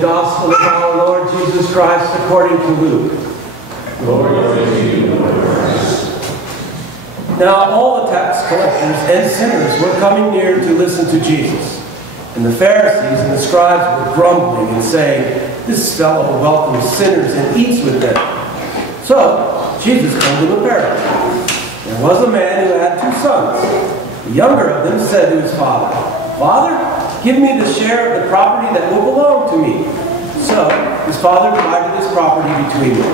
Gospel of our Lord Jesus Christ according to Luke. Glory to you, Lord Christ. Now all the tax collectors and sinners were coming near to listen to Jesus. And the Pharisees and the scribes were grumbling and saying, "This fellow welcomes sinners and eats with them." So Jesus told them a parable. There was a man who had 2 sons. The younger of them said to his father, "Father, give me the share of the property that will belong to me." So his father divided his property between them.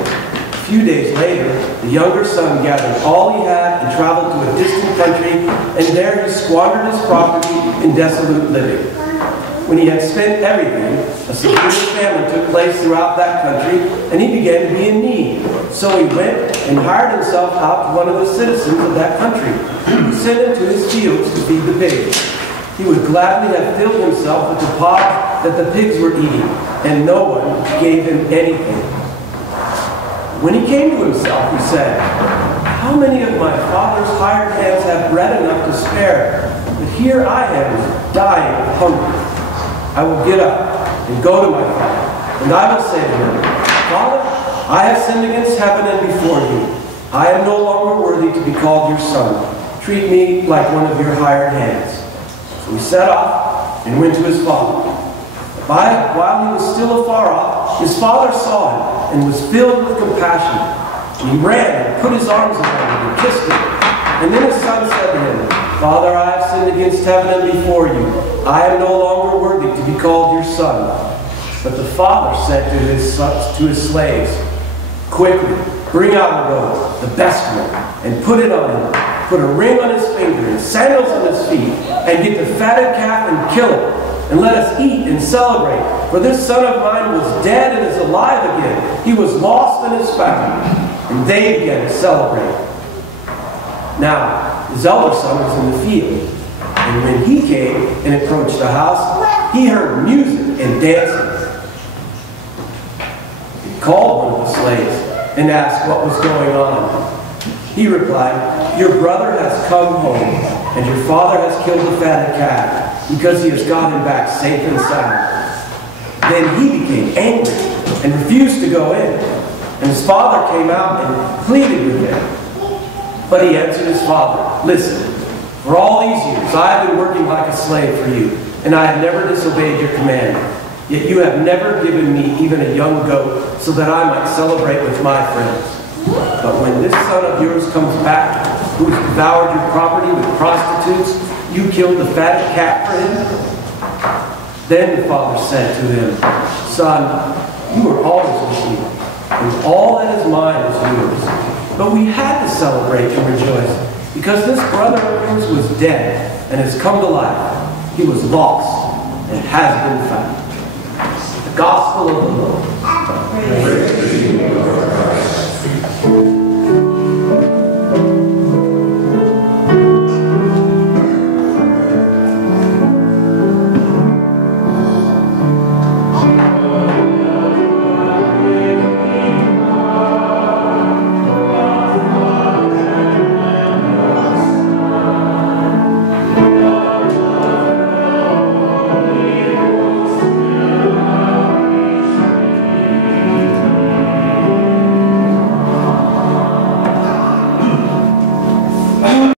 A few days later, the younger son gathered all he had and traveled to a distant country, and there he squandered his property in desolate living. When he had spent everything, a severe famine took place throughout that country, and he began to be in need. So he went and hired himself out to one of the citizens of that country, who sent him to his fields to feed the pigs. He would gladly have filled himself with the pods that the pigs were eating, and no one gave him anything. When he came to himself, he said, "How many of my father's hired hands have bread enough to spare? But here I am, dying of hunger. I will get up and go to my father, and I will say to him, 'Father, I have sinned against heaven and before you. I am no longer worthy to be called your son. Treat me like one of your hired hands.' So he set off and went to his father. While he was still afar off, his father saw him and was filled with compassion. And he ran and put his arms around him and kissed him. And then his son said to him, 'Father, I have sinned against heaven and before you. I am no longer worthy to be called your son.' But the father said to his slaves, 'Quickly, bring out a robe, the best one, and put it on him. Put a ring on his finger and sandals on his feet, and get the fatted calf and kill it. And let us eat and celebrate. For this son of mine was dead and is alive again. He was lost and is found.' And they began to celebrate. Now, his elder son was in the field. And when he came and approached the house, he heard music and dancing. He called one of the slaves and asked what was going on. He replied, 'Your brother has come home, and your father has killed the fatted calf, because he has got him back safe and sound.' Then he became angry and refused to go in. And his father came out and pleaded with him. But he answered his father, 'Listen, for all these years I have been working like a slave for you, and I have never disobeyed your command. Yet you have never given me even a young goat, so that I might celebrate with my friends. But when this son of yours comes back, who has devoured your property with prostitutes, you killed the fatted calf for him?' Then the father said to him, 'Son, you were always with me, and all that is mine is yours. But we had to celebrate and rejoice, because this brother of yours was dead and has come to life. He was lost and has been found.'" The Gospel of the Lord. Praise to you, Lord.